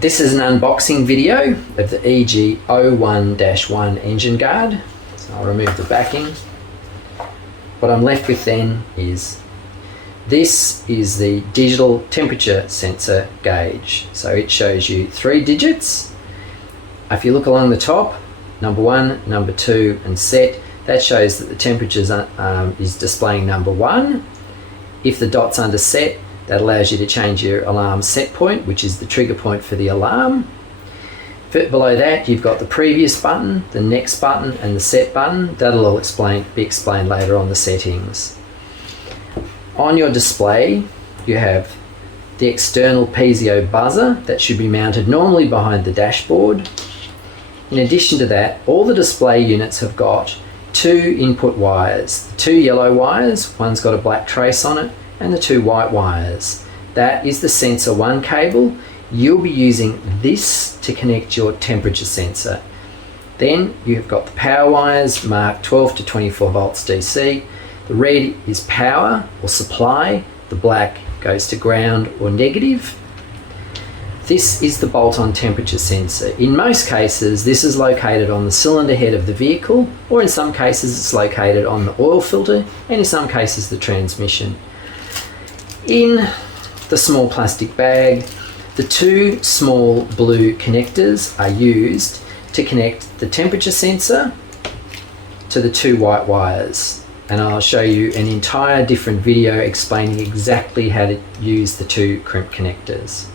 This is an unboxing video of the EGO1-1 engine guard. So I'll remove the backing. What I'm left with then is this is the digital temperature sensor gauge. So it shows you 3 digits. If you look along the top, number 1, number 2 and set, that shows that the temperature is displaying number 1. If the dot's under set, that allows you to change your alarm set point, which is the trigger point for the alarm. Below that, you've got the previous button, the next button, and the set button. That'll all be explained later on the settings. On your display, you have the external piezo buzzer that should be mounted normally behind the dashboard. In addition to that, all the display units have got 2 input wires. The 2 yellow wires, one's got a black trace on it, and the 2 white wires. That is the sensor 1 cable. You'll be using this to connect your temperature sensor. Then you've got the power wires marked 12 to 24 volts DC. The red is power or supply. The black goes to ground or negative. This is the bolt-on temperature sensor. In most cases, this is located on the cylinder head of the vehicle, or in some cases it's located on the oil filter, and in some cases the transmission. In the small plastic bag, the 2 small blue connectors are used to connect the temperature sensor to the 2 white wires. And I'll show you an entire different video explaining exactly how to use the 2 crimp connectors.